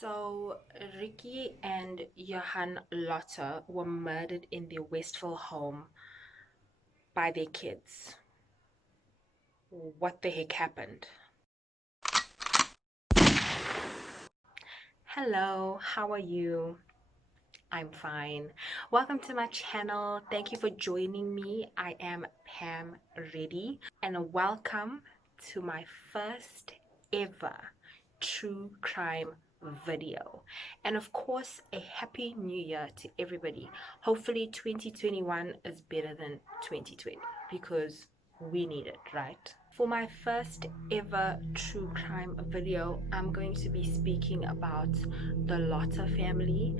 So, Ricky and Johan Lotte were murdered in their Westville home by their kids. What the heck happened? Hello, how are you? I'm fine. Welcome to my channel. Thank you for joining me. I am Pam Reddy, and welcome to my first ever true crime video. And of course, a happy new year to everybody. Hopefully 2021 is better than 2020 because we need it, right? For my first ever true crime video, I'm going to be speaking about the Lotte family.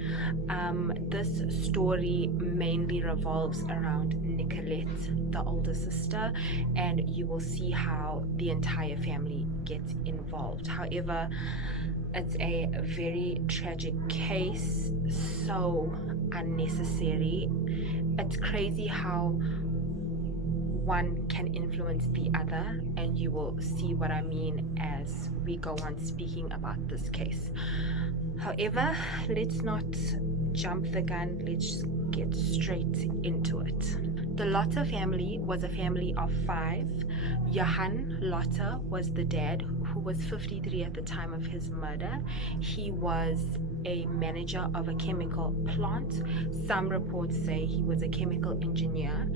This story mainly revolves around Nicolette, the older sister, and you will see how the entire family gets involved. However, it's a very tragic case, so unnecessary. It's crazy how one can influence the other, and you will see what I mean as we go on speaking about this case. However, let's not jump the gun, let's get straight into it. The Lotte family was a family of 5. Johan Lotte was the dad, who was 53 at the time of his murder. He was a manager of a chemical plant. Some reports say he was a chemical engineer.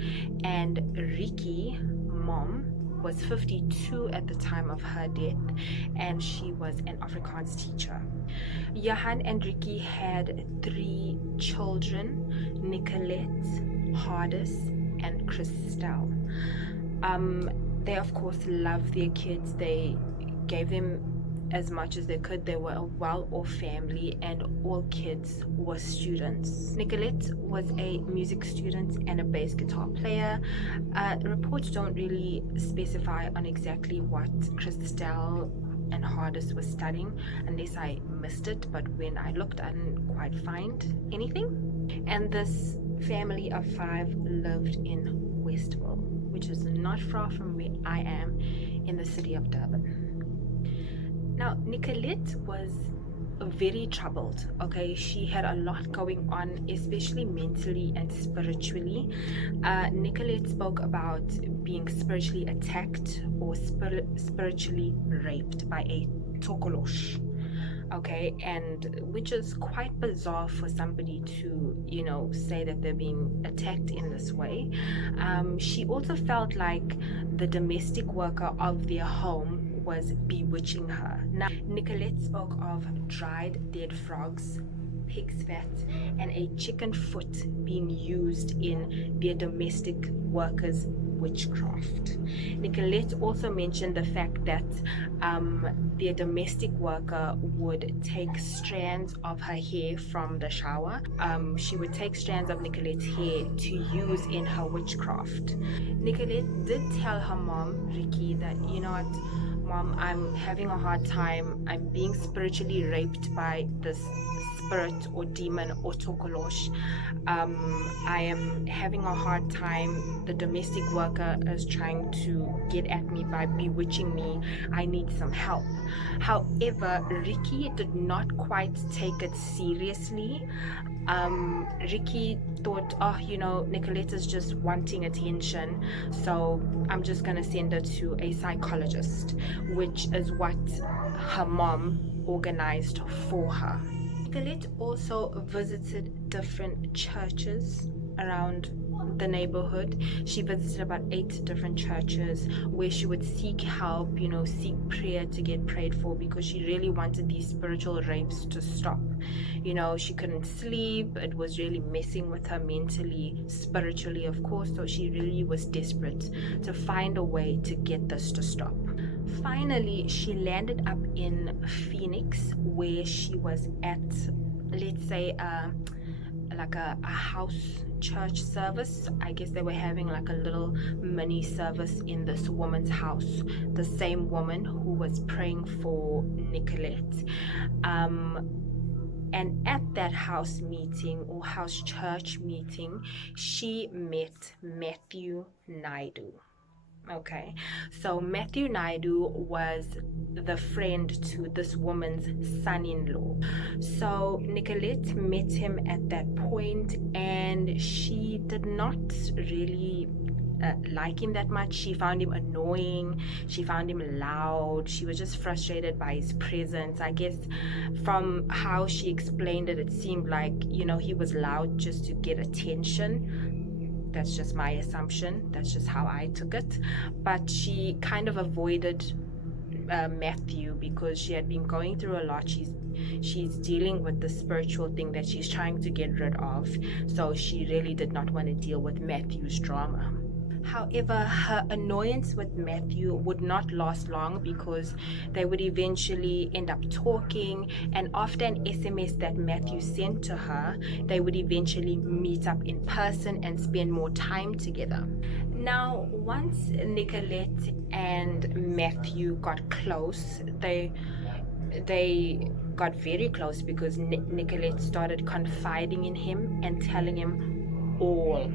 And Ricky, mom, was 52 at the time of her death, and she was an Afrikaans teacher. Johan and Ricky had 3 children: Nicolette, Hardis, and Christelle. They of course loved their kids. They gave them as much as they could. They were a well-off family, and all kids were students. Nicolette was a music student and a bass guitar player. Reports don't really specify on exactly what Christelle and Hardis was studying, unless I missed it, but when I looked I didn't quite find anything. And this family of 5 lived in Westville, which is not far from where I am in the city of Durban. Now, Nicolette was very troubled. Okay, she had a lot going on, especially mentally and spiritually. Nicolette spoke about being spiritually attacked or spiritually raped by a tokolosh. Okay, and which is quite bizarre for somebody to, say that they're being attacked in this way. She also felt like the domestic worker of their home was bewitching her. Now, Nicolette spoke of dried dead frogs, pig's fat, and a chicken foot being used in their domestic workers' witchcraft. Nicolette also mentioned the fact that their domestic worker would take strands of her hair from the shower. She would take strands of Nicolette's hair to use in her witchcraft. Nicolette did tell her mom, Ricky, that, you know what, Mom, I'm having a hard time. I'm being spiritually raped by this spirit or demon or tokolosh. I am having a hard time. The domestic worker is trying to get at me by bewitching me. I need some help. However, Ricky did not quite take it seriously. Ricky thought, Nicolette is just wanting attention, so I'm just gonna send her to a psychologist, which is what her mom organized for her. Nicolette also visited different churches around the neighborhood. She visited about 8 different churches where she would seek help, seek prayer to get prayed for, because she really wanted these spiritual rapes to stop. She couldn't sleep. It was really messing with her mentally, spiritually, of course, so she really was desperate to find a way to get this to stop. Finally, she landed up in Phoenix, where she was at, let's say, like a house church service. I guess they were having like a little mini service in this woman's house, the same woman who was praying for Nicolette. And at that house meeting or house church meeting, she met Matthew Naidu. Okay, so Matthew Naidu was the friend to this woman's son-in-law. So Nicolette met him at that point, and she did not really like him that much. She found him annoying. She found him loud. She was just frustrated by his presence. I guess from how she explained it, it seemed like, he was loud just to get attention. That's just my assumption. That's just how I took it. But she kind of avoided Matthew because she had been going through a lot. She's dealing with the spiritual thing that she's trying to get rid of. So she really did not want to deal with Matthew's drama. However, her annoyance with Matthew would not last long because they would eventually end up talking, and after an SMS that Matthew sent to her, they would eventually meet up in person and spend more time together. Now, once Nicolette and Matthew got close, they got very close because Nicolette started confiding in him and telling him all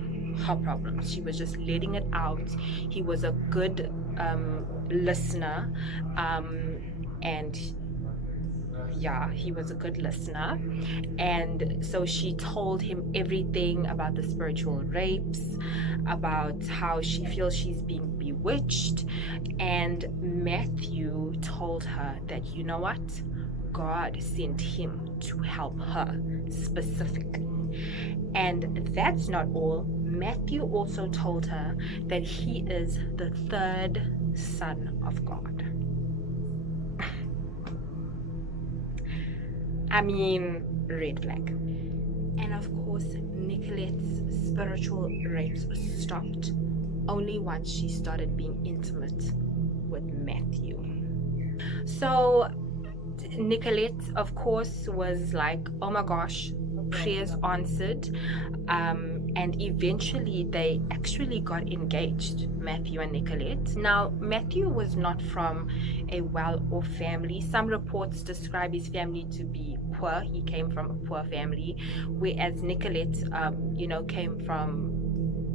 her problems. She was just letting it out. He was a good listener, and yeah, he was a good listener. And so she told him everything about the spiritual rapes, about how she feels she's being bewitched. And Matthew told her that, you know what, God sent him to help her specifically. And that's not all. Matthew also told her that he is the third son of God. I mean, red flag. And of course, Nicolette's spiritual rapes stopped only once she started being intimate with Matthew. So Nicolette, of course, was like, oh my gosh, prayers answered. And eventually they actually got engaged, Matthew and Nicolette. Now, Matthew was not from a well-off family. Some reports describe his family to be poor. He came from a poor family, whereas Nicolette, came from,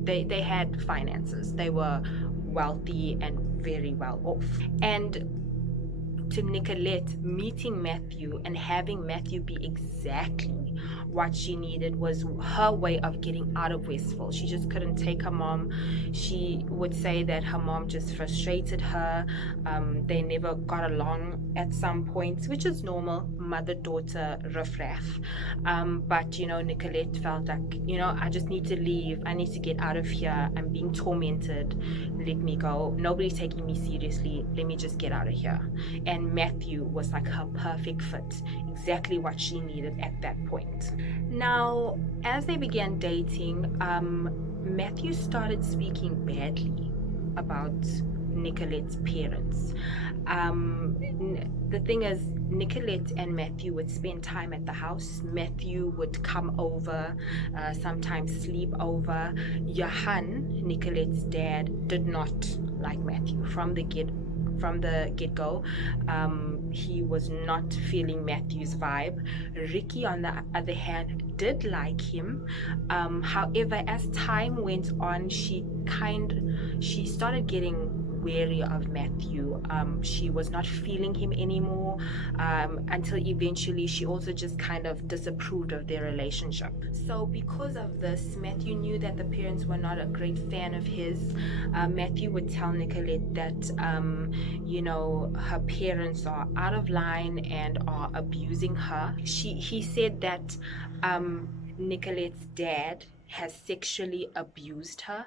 they had finances. They were wealthy and very well off. And to Nicolette, meeting Matthew and having Matthew be exactly what she needed was her way of getting out of Westville. She just couldn't take her mom. She would say that her mom just frustrated her. They never got along at some points, which is normal, mother-daughter riffraff. But, Nicolette felt like, I just need to leave. I need to get out of here. I'm being tormented. Let me go. Nobody's taking me seriously. Let me just get out of here. And Matthew was like her perfect fit, exactly what she needed at that point. Now, as they began dating, Matthew started speaking badly about Nicolette's parents. The thing is, Nicolette and Matthew would spend time at the house. Matthew would come over, sometimes sleep over. Johan, Nicolette's dad, did not like Matthew from the get-go. He was not feeling Matthew's vibe. Ricky, on the other hand, did like him. However, as time went on, she started getting wary of Matthew. She was not feeling him anymore, until eventually she also just kind of disapproved of their relationship. So because of this, Matthew knew that the parents were not a great fan of his. Matthew would tell Nicolette that her parents are out of line and are abusing her. He said that Nicolette's dad has sexually abused her,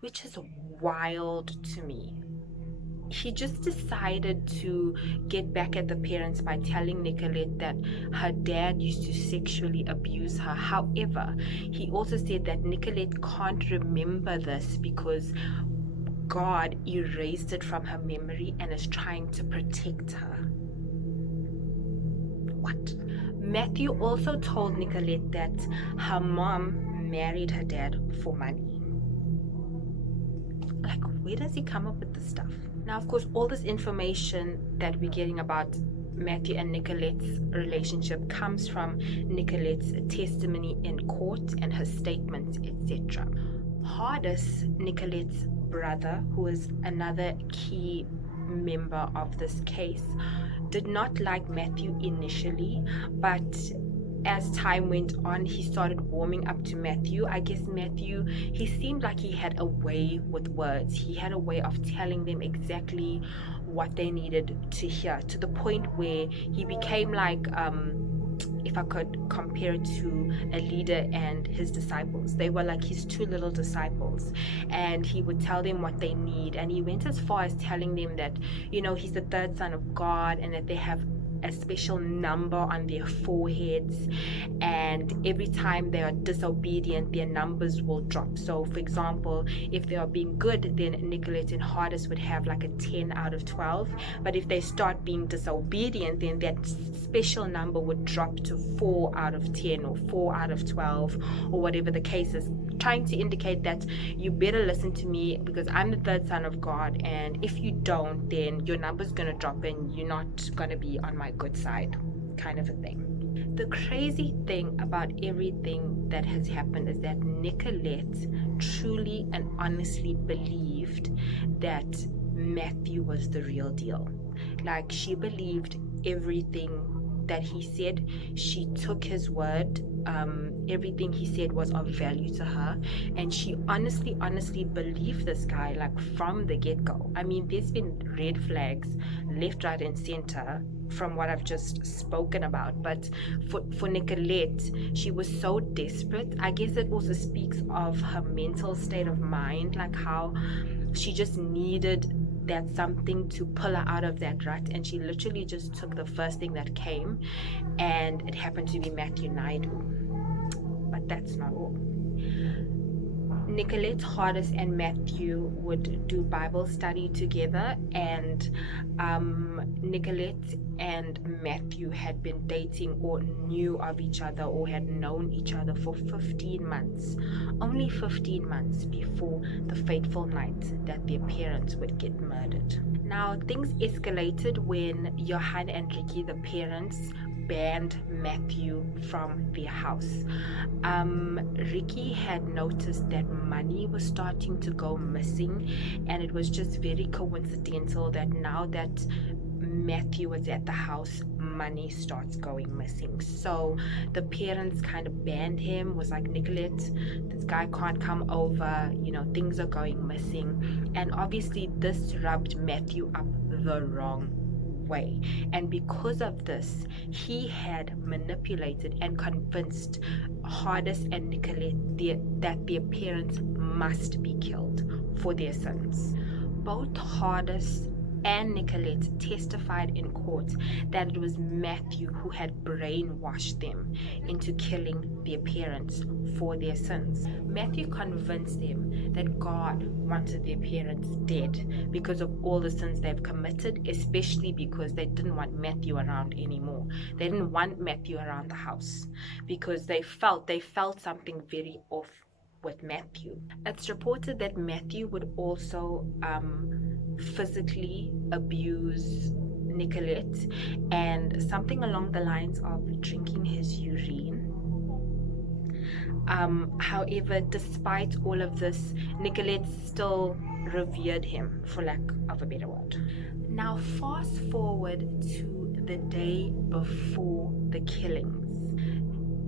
which is wild to me. He just decided to get back at the parents by telling Nicolette that her dad used to sexually abuse her. However, he also said that Nicolette can't remember this because God erased it from her memory and is trying to protect her. What? Matthew also told Nicolette that her mom married her dad for money. Like, where does he come up with this stuff? Now, of course, all this information that we're getting about Matthew and Nicolette's relationship comes from Nicolette's testimony in court and her statements, etc. Hardest, Nicolette's brother, who is another key member of this case, did not like Matthew initially, but as time went on, he started warming up to Matthew. I guess Matthew, he seemed like he had a way with words. He had a way of telling them exactly what they needed to hear, to the point where he became like, if I could compare it to a leader and his disciples, they were like his two little disciples, and he would tell them what they need. And he went as far as telling them that, he's the third son of God, and that they have a special number on their foreheads, and every time they are disobedient, their numbers will drop. So for example, if they are being good, then Nicolette and Hardis would have like a 10 out of 12, but if they start being disobedient, then that special number would drop to 4 out of 10 or 4 out of 12, or whatever the case is, trying to indicate that you better listen to me because I'm the third son of God, and if you don't, then your number's gonna drop and you're not gonna be on my good side, kind of a thing. The crazy thing about everything that has happened is that Nicolette truly and honestly believed that Matthew was the real deal. Like, she believed everything that he said. She took his word. Everything he said was of value to her, and she honestly believed this guy, like, from the get-go. I mean, there's been red flags left, right, and center from what I've just spoken about, but for Nicolette, she was so desperate. I guess it also speaks of her mental state of mind, like how she just needed that something to pull her out of that rut, and she literally just took the first thing that came, and it happened to be Matthew Naidu. But that's not all. Nicolette, Hardis, and Matthew would do Bible study together, and Nicolette and Matthew had been dating or knew of each other or had known each other for 15 months. Only 15 months before the fateful night that their parents would get murdered. Now, things escalated when Johan and Ricky, the parents, banned Matthew from their house. Ricky had noticed that money was starting to go missing, and it was just very coincidental that now that Matthew was at the house, money starts going missing. So the parents kind of banned him, was like, Nicolette, this guy can't come over, things are going missing. And obviously this rubbed Matthew up the wrong way, and because of this, he had manipulated and convinced Hardis and Nicolette that their parents must be killed for their sins. Both Hardis and Nicolette testified in court that it was Matthew who had brainwashed them into killing their parents for their sins. Matthew convinced them that God wanted their parents dead because of all the sins they've committed, especially because they didn't want Matthew around anymore. They didn't want Matthew around the house because they felt something very off with Matthew. It's reported that Matthew would also physically abuse Nicolette, and something along the lines of drinking his urine. However, despite all of this, Nicolette still revered him, for lack of a better word. Now, fast forward to the day before the killings.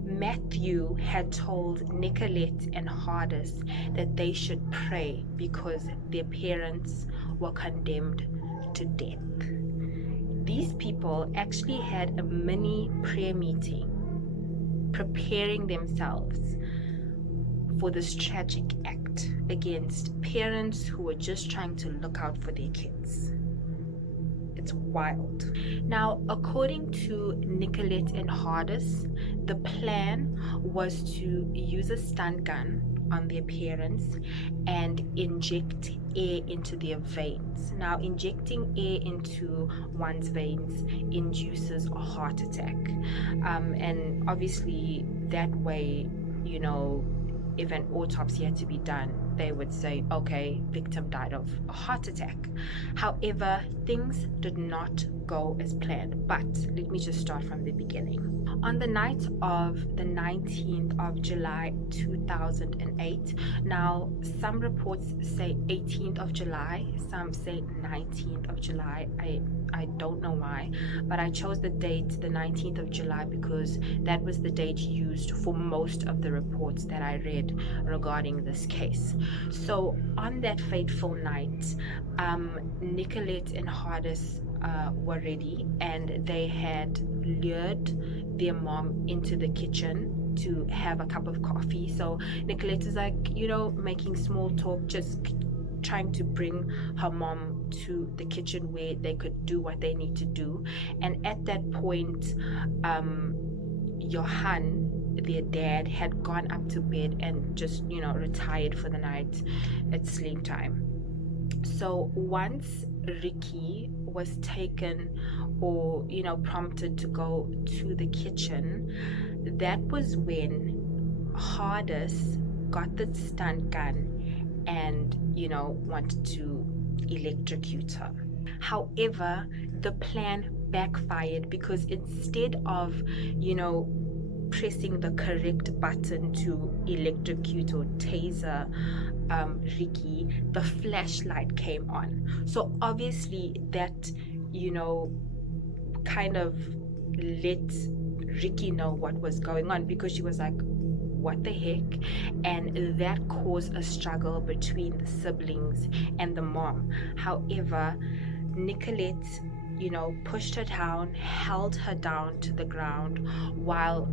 Matthew had told Nicolette and Hardis that they should pray because their parents were condemned to death. These people actually had a mini prayer meeting, preparing themselves for this tragic act against parents who were just trying to look out for their kids. It's wild. Now, according to Nicolette and Hardis, the plan was to use a stun gun on their parents and inject air into their veins. Now, injecting air into one's veins induces a heart attack. And obviously that way, if an autopsy had to be done, they would say, okay, victim died of a heart attack. However, things did not go as planned. But let me just start from the beginning. On the night of the 19th of July 2008, now some reports say 18th of July, some say 19th of July. I don't know why, but I chose the date the 19th of July because that was the date used for most of the reports that I read regarding this case. So on that fateful night, Nicolette and Hardis were ready, and they had lured their mom into the kitchen to have a cup of coffee. So Nicolette is like, making small talk, just trying to bring her mom to the kitchen where they could do what they need to do. And at that point, Johan, their dad, had gone up to bed and just retired for the night. It's sleep time. So once Ricky was taken or prompted to go to the kitchen, that was when Hardis got the stun gun and wanted to electrocute her. However, the plan backfired because instead of pressing the correct button to electrocute or taser Ricky, the flashlight came on. So obviously that kind of let Ricky know what was going on, because she was like, what the heck? And that caused a struggle between the siblings and the mom. However, Nicolette pushed her down, held her down to the ground, while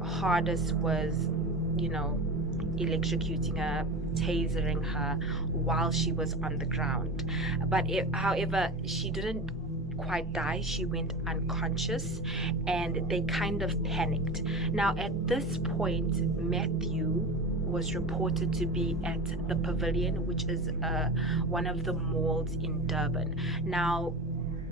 Hardis was electrocuting her, tasering her while she was on the ground. But however, she didn't quite die. She went unconscious, and they kind of panicked. Now at this point, Matthew was reported to be at the Pavilion, which is one of the malls in Durban. Now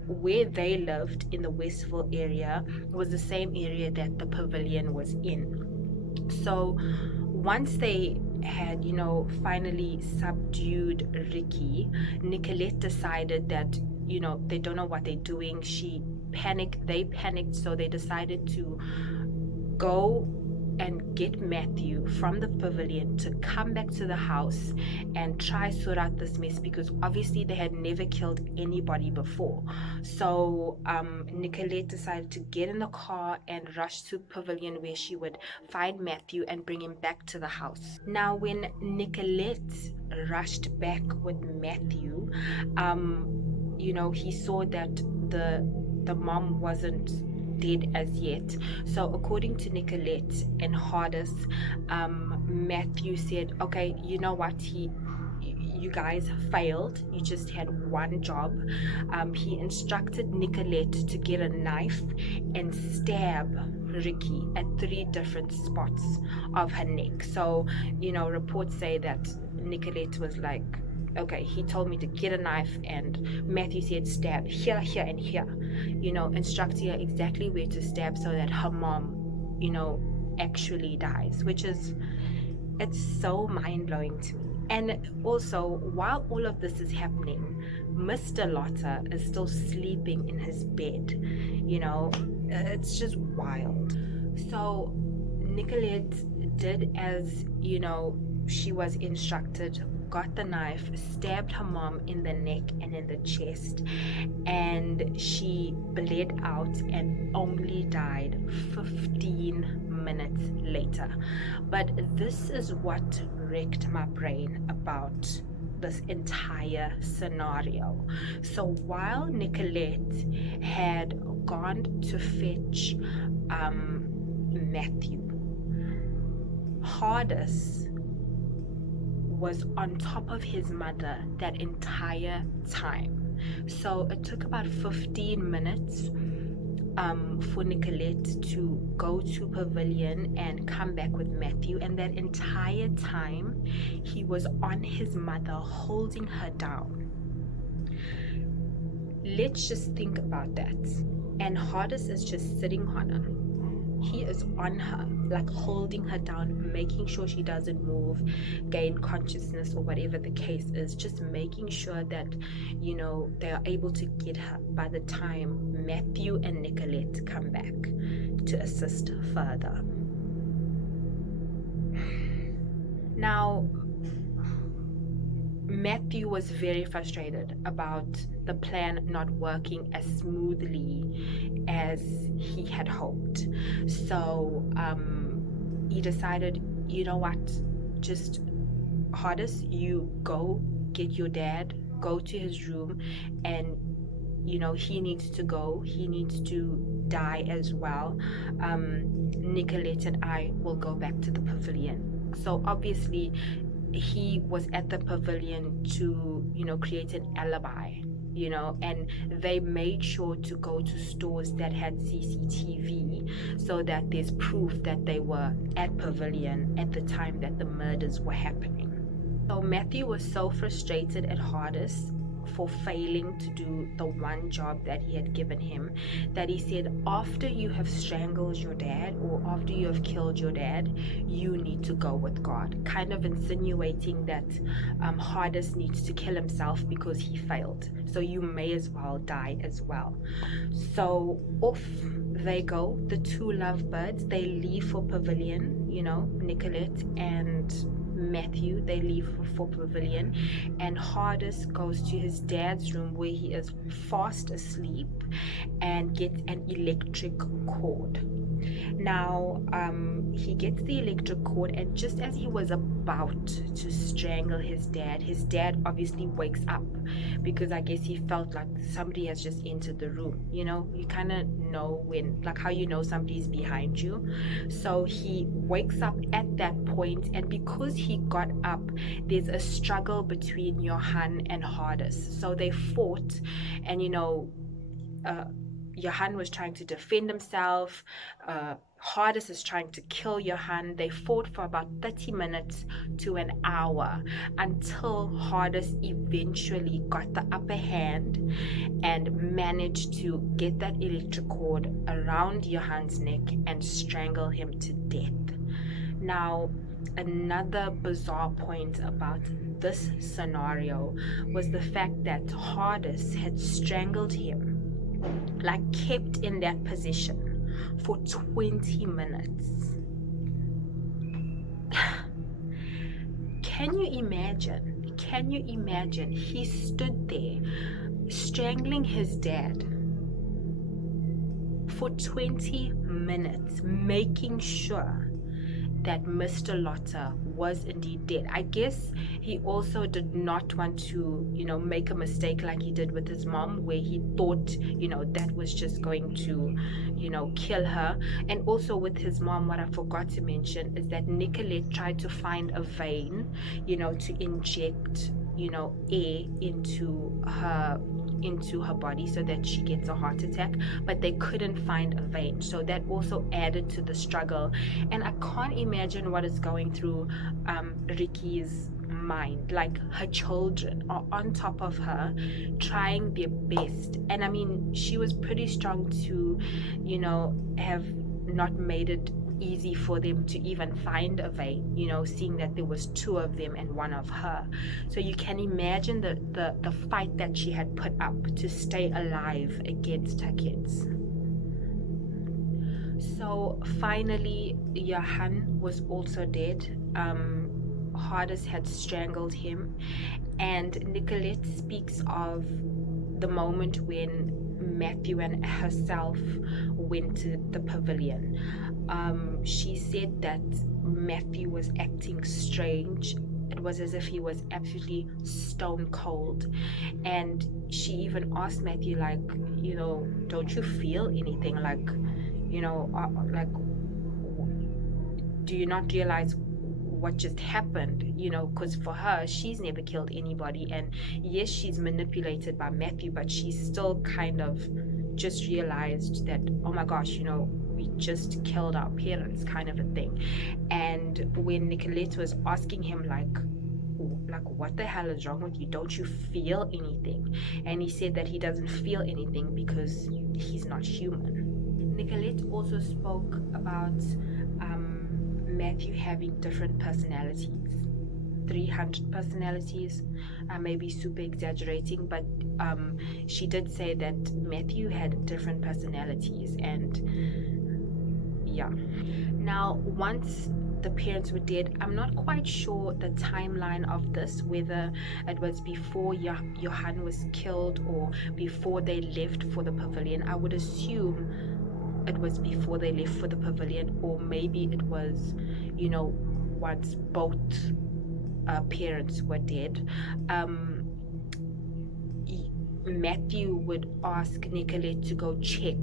where they lived in the Westville area was the same area that the Pavilion was in. So once they had finally subdued Ricky, Nicolette decided that they don't know what they're doing. They panicked, so they decided to go and get Matthew from the Pavilion to come back to the house and try sort out this mess, because obviously they had never killed anybody before. So Nicolette decided to get in the car and rush to Pavilion, where she would find Matthew and bring him back to the house. Now when Nicolette rushed back with Matthew, he saw that the mom wasn't dead as yet. So according to Nicolette and Hardis, Matthew said, okay, you know what, you guys failed, you just had one job. He instructed Nicolette to get a knife and stab Ricky at 3 different spots of her neck. So reports say that Nicolette was like, okay, he told me to get a knife, and Matthew said stab here, here, and here, instructing her exactly where to stab so that her mom actually dies, which is, it's so mind-blowing to me. And also, while all of this is happening, Mr. Lotta is still sleeping in his bed. It's just wild. So Nicolette did as she was instructed, got the knife, stabbed her mom in the neck and in the chest, and she bled out and only died 15 minutes later. But this is what wrecked my brain about this entire scenario. So while Nicolette had gone to fetch Matthew, Hardis was on top of his mother that entire time. So it took about 15 minutes for Nicolette to go to Pavilion and come back with Matthew, and that entire time he was on his mother, holding her down. Let's just think about that. And Hardis is just sitting on her. he is on her, like holding her down, making sure she doesn't move, gain consciousness, or whatever the case is, just making sure that, you know, they are able to get her by the time Matthew and Nicolette come back to assist further. Now, Matthew was very frustrated about the plan not working as smoothly as he had hoped. So he decided, you know what, just Hardest, you go get your dad, go to his room, and you know he needs to go. He needs to die as well. Nicolette and I will go back to the pavilion. So obviously he was at the pavilion to, you know, create an alibi, you know, and they made sure to go to stores that had CCTV so that there's proof that they were at pavilion at the time that the murders were happening. So Matthew was so frustrated at Hardest for failing to do the one job that he had given him that he said, after you have strangled your dad or after you have killed your dad, you need to go with God, kind of insinuating that Hardest needs to kill himself because he failed, so you may as well die as well. So off they go, the two lovebirds. They leave for pavilion, you know, Nicolette and Matthew, they leave for pavilion, and Hardest goes to his dad's room where he is fast asleep and gets an electric cord. Now he gets the electric cord, and just as he was about to strangle his dad obviously wakes up, because I guess he felt like somebody has just entered the room. You know, you kind of know when, like how you know somebody's behind you. So he wakes up at that point, and because he got up, there's a struggle between Johan and Hardest. So they fought, and you know, Johan was trying to defend himself. Hardest is trying to kill Johan. They fought for about 30 minutes to an hour until Hardest eventually got the upper hand and managed to get that electric cord around Johan's neck and strangle him to death. Now, another bizarre point about this scenario was the fact that Hardest had strangled him, like kept in that position for 20 minutes. Can you imagine? Can you imagine? He stood there strangling his dad for 20 minutes, making sure that Mr. Lotter was indeed dead. I guess he also did not want to, you know, make a mistake like he did with his mom, where he thought, you know, that was just going to, you know, kill her. And also with his mom, what I forgot to mention is that Nicolette tried to find a vein, you know, to inject, you know, air into her body so that she gets a heart attack, but they couldn't find a vein. So that also added to the struggle. And I can't imagine what is going through Ricky's mind. Like, her children are on top of her trying their best, and I mean, she was pretty strong to, you know, have not made it easy for them to even find a vein, you know, seeing that there was two of them and one of her. So you can imagine the fight that she had put up to stay alive against her kids. So finally, Johan was also dead. Hardest had strangled him, and Nicolette speaks of the moment when Matthew and herself went to the pavilion. She said that Matthew was acting strange. It was as if he was absolutely stone cold, and she even asked Matthew, like, you know, don't you feel anything? Like, you know, like, do you not realize what just happened? You know, because for her, she's never killed anybody, and yes, she's manipulated by Matthew, but she's still kind of just realized that, oh my gosh, you know, we just killed our parents, kind of a thing. And when Nicolette was asking him, like what the hell is wrong with you? Don't you feel anything? And he said that he doesn't feel anything because he's not human. Nicolette also spoke about Matthew having different personalities, 300 personalities. I may be super exaggerating, but she did say that Matthew had different personalities, and yeah. Now, once the parents were dead, I'm not quite sure the timeline of this, whether it was before Johan was killed or before they left for the pavilion. I would assume it was before they left for the pavilion, or maybe it was, once both parents were dead. Matthew would ask Nicolette to go check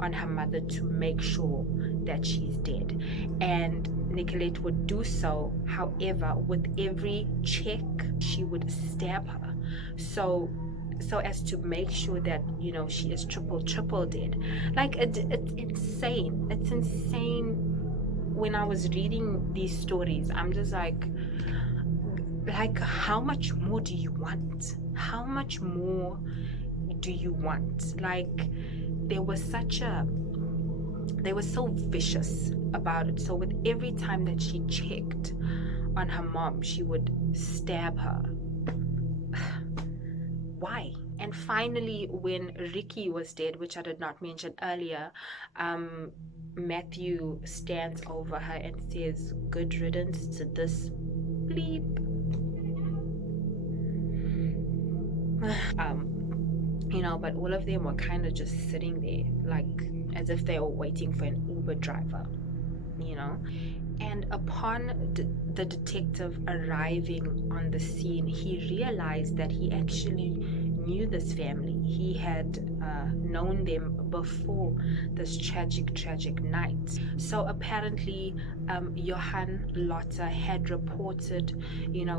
on her mother to make sure that she's dead, and Nicolette would do so. However, with every check, she would stab her, so as to make sure that she is triple dead. Like it's insane. It's insane. When I was reading these stories, I'm just like, how much more do you want? How much more do you want? Like, they were so vicious about it. So with every time that she checked on her mom, she would stab her. Why? And finally, when Ricky was dead, which I did not mention earlier, Matthew stands over her and says, "Good riddance to this bleep." But all of them were kind of just sitting there, like as if they were waiting for an Uber driver, And upon the detective arriving on the scene, he realized that he actually knew this family. He had known them before this tragic night. So apparently, Johan Lotta had reported,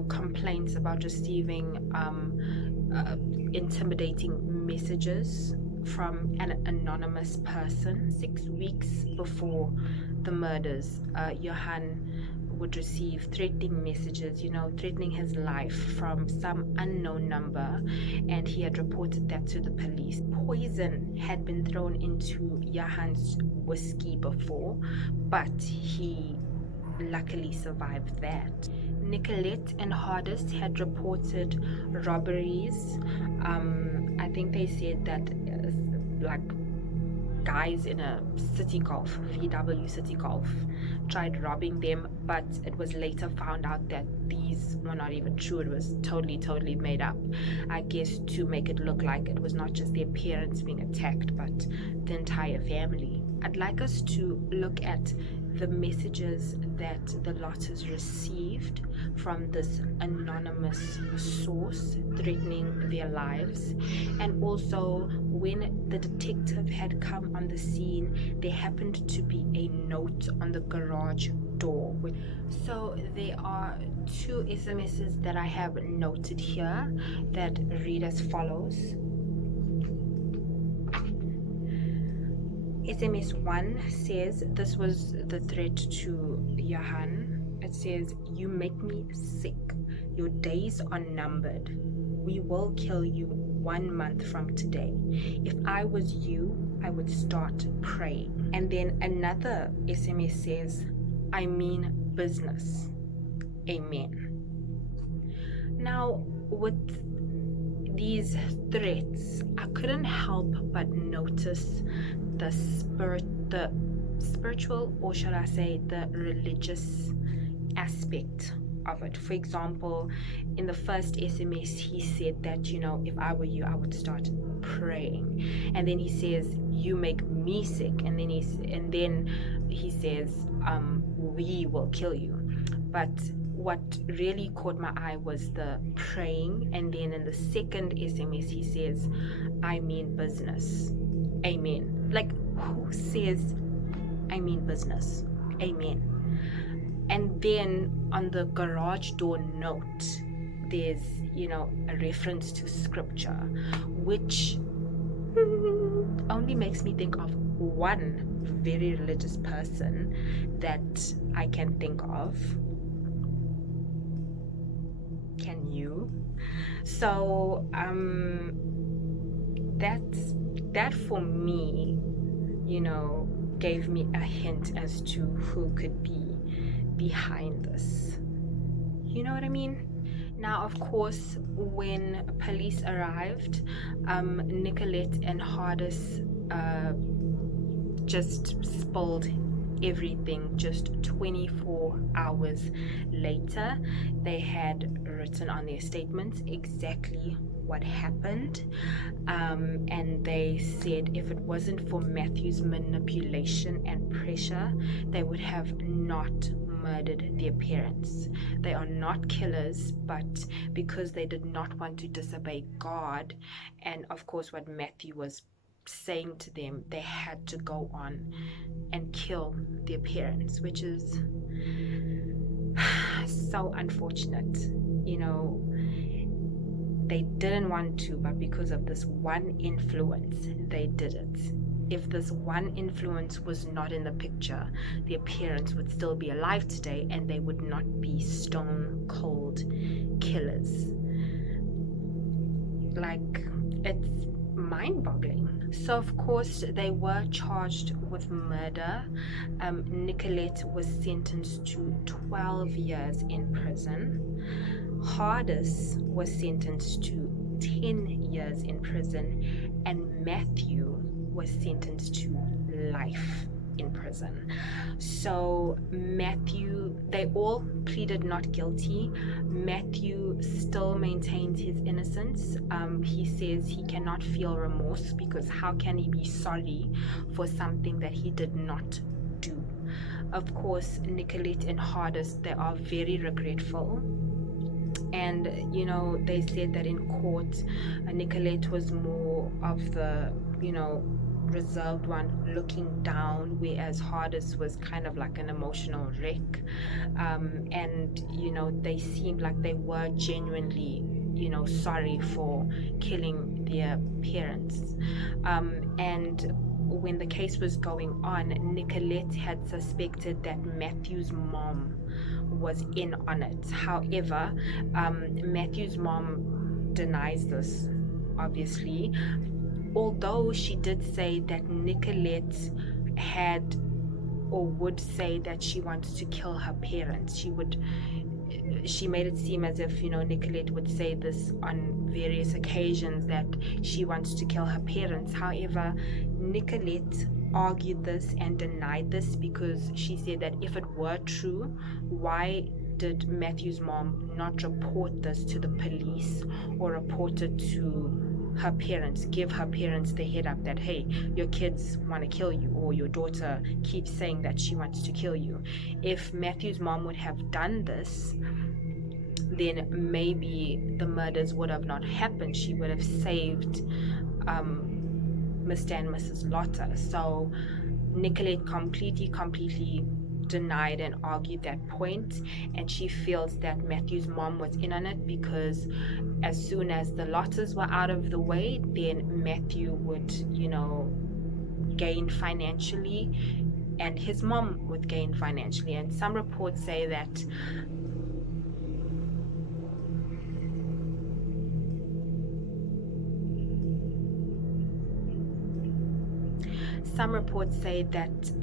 complaints about receiving intimidating messages from an anonymous person. 6 weeks before the murders, Johan would receive threatening messages, threatening his life from some unknown number, and he had reported that to the police. Poison had been thrown into Johan's whiskey before, but he luckily survived that. Nicolette and Hardest had reported robberies. I think they said that guys in a City Golf, VW City Golf, tried robbing them, but it was later found out that these were not even true. It was totally made up, I guess, to make it look like it was not just their parents being attacked, but the entire family. I'd like us to look at the messages that the Lottas received from this anonymous source threatening their lives. And also, when the detective had come on the scene, there happened to be a note on the garage door. So there are 2 SMSs that I have noted here that read as follows. SMS 1 says, this was the threat to Johan. It says, "You make me sick. Your days are numbered. We will kill you 1 month from today. If I was you, I would start praying." And then another SMS says, "I mean business. Amen." Now, with these threats, I couldn't help but notice the spiritual, or should I say the religious aspect of it. For example, in the first SMS, he said that, if I were you, I would start praying. And then he says, "You make me sick." And then he says, "We will kill you." But what really caught my eye was the praying. And then in the second SMS, he says, "I mean business. Amen." Like, who says, "I mean business? Amen"? And then on the garage door note, there's, a reference to scripture, which only makes me think of one very religious person that I can think of. Can you? So that for me, gave me a hint as to who could be behind this. You know what I mean? Now, of course, when police arrived, Nicolette and Hardis just spilled everything. Just 24 hours later, they had written on their statements exactly what happened, and they said if it wasn't for Matthew's manipulation and pressure, they would have not murdered their parents. They are not killers, but because they did not want to disobey God, and of course what Matthew was saying to them, they had to go on and kill their parents, which is so unfortunate. They didn't want to, but because of this one influence, they did it. If this one influence was not in the picture, their parents would still be alive today and they would not be stone cold killers. Like, it's mind-boggling. So of course they were charged with murder. Nicolette was sentenced to 12 years in prison. Hardis was sentenced to 10 years in prison, and Matthew was sentenced to life in prison. So Matthew, they all pleaded not guilty. Matthew still maintains his innocence. He says he cannot feel remorse because how can he be sorry for something that he did not do? Of course, Nicolette and Hardis, they are very regretful. And they said that in court, Nicolette was more of the reserved one, looking down, whereas Hardis was kind of like an emotional wreck. And they seemed like they were genuinely sorry for killing their parents. And when the case was going on, Nicolette had suspected that Matthew's mom was in on it. However, Matthew's mom denies this, obviously, although she did say that Nicolette had or would say that she wanted to kill her parents. She made it seem as if Nicolette would say this on various occasions, that she wants to kill her parents. However, Nicolette argued this and denied this because she said that if it were true, why did Matthew's mom not report this to the police or report it to her parents, give her parents the head up that, hey, your kids want to kill you, or your daughter keeps saying that she wants to kill you. If Matthew's mom would have done this, then maybe the murders would have not happened. She would have saved Mr. and Mrs. Lotta. So Nicolette completely denied and argued that point, and she feels that Matthew's mom was in on it because as soon as the Lottas were out of the way, then Matthew would gain financially and his mom would gain financially. And some reports say that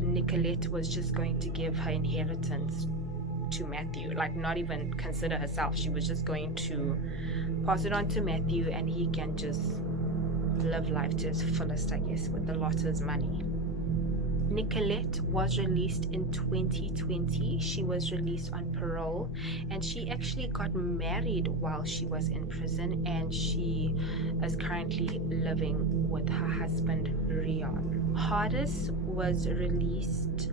Nicolette was just going to give her inheritance to Matthew, like not even consider herself. She was just going to pass it on to Matthew and he can just live life to his fullest, I guess, with the Lotta's money. Nicolette was released in 2020. She was released on parole, and she actually got married while she was in prison, and she is currently living with her husband Rion. Hardis was released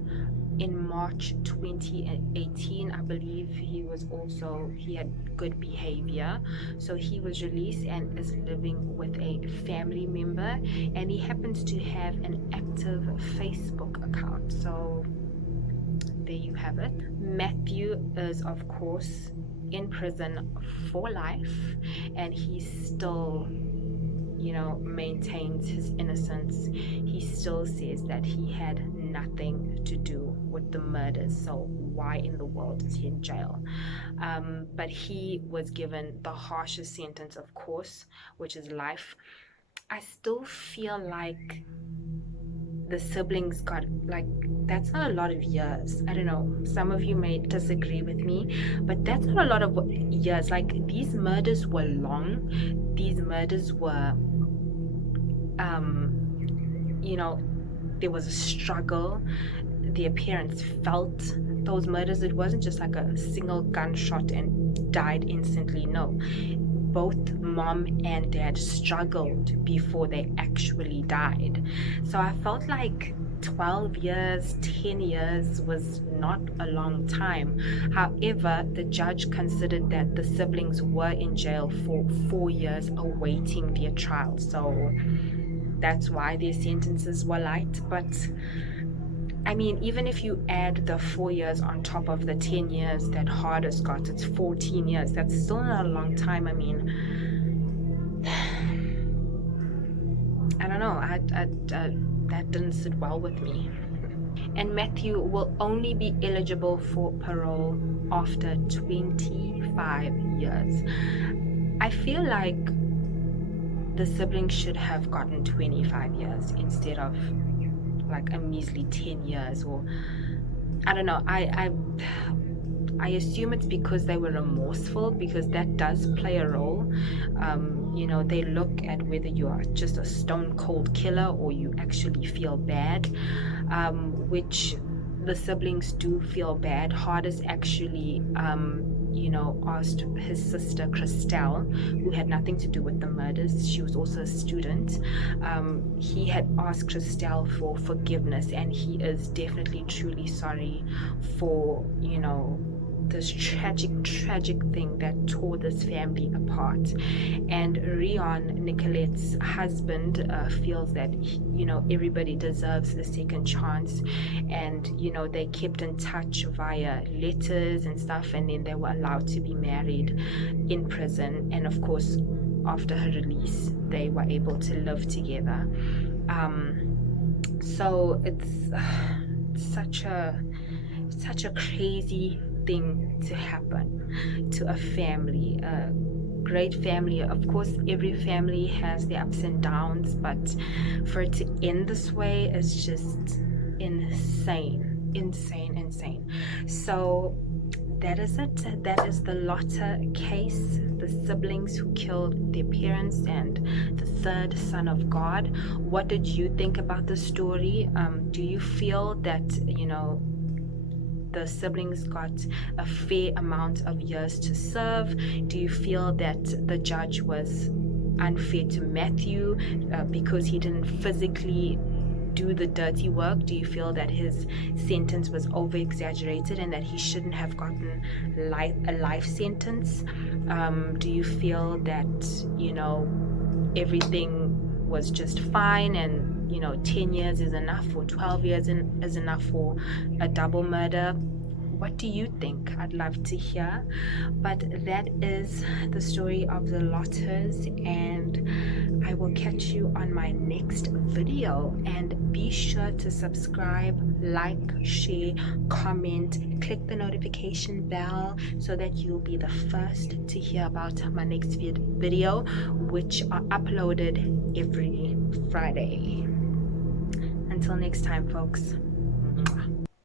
in March 2018. I believe he had good behavior, so he was released and is living with a family member, and he happens to have an active Facebook account. So there you have it. Matthew is of course in prison for life, and he still maintains his innocence. He still says that he had nothing to do with the murders, so why in the world is he in jail? But he was given the harshest sentence, of course, which is life. I still feel like the siblings got, like, that's not a lot of years. I don't know, some of you may disagree with me, but that's not a lot of years. Like, these murders were long. These murders were, you know, there was a struggle. Their parents felt those murders. It wasn't just like a single gunshot and died instantly. No, both mom and dad struggled before they actually died. So I felt like 12 years, 10 years was not a long time. However, the judge considered that the siblings were in jail for 4 years awaiting their trial. So that's why their sentences were light. But I mean, even if you add the 4 years on top of the 10 years that Hardest got, it's 14 years. That's still not a long time. I mean, I don't know. That didn't sit well with me. And Matthew will only be eligible for parole after 25 years. I feel like the siblings should have gotten 25 years instead of like a measly 10 years, or I don't know. I assume it's because they were remorseful, because that does play a role. You know, they look at whether you are just a stone cold killer or you actually feel bad, which the siblings do feel bad. Hardest actually, you know, asked his sister Christelle, who had nothing to do with the murders. She was also a student. He had asked Christelle for forgiveness, and he is definitely truly sorry for, you know, this tragic thing that tore this family apart. And Rion, Nicolette's husband, feels that, you know, everybody deserves a second chance, and, you know, they kept in touch via letters and stuff, and then they were allowed to be married in prison, and of course after her release they were able to live together. So it's such a crazy thing to happen to a family, a great family. Of course, every family has their ups and downs, but for it to end this way is just insane. So that is it. That is the Lotta case, the siblings who killed their parents and the third son of God. What did you think about the story? Do you feel that, you know, the siblings got a fair amount of years to serve? Do you feel that the judge was unfair to Matthew because he didn't physically do the dirty work? Do you feel that his sentence was over exaggerated and that he shouldn't have gotten a life sentence? Do you feel that, you know, everything was just fine, and, you know, 10 years is enough, or 12 years is enough for a double murder? What do you think? I'd love to hear. But that is the story of the Lottas, and I will catch you on my next video. And be sure to subscribe, like, share, comment, click the notification bell so that you'll be the first to hear about my next video, which are uploaded every Friday. Until next time, folks.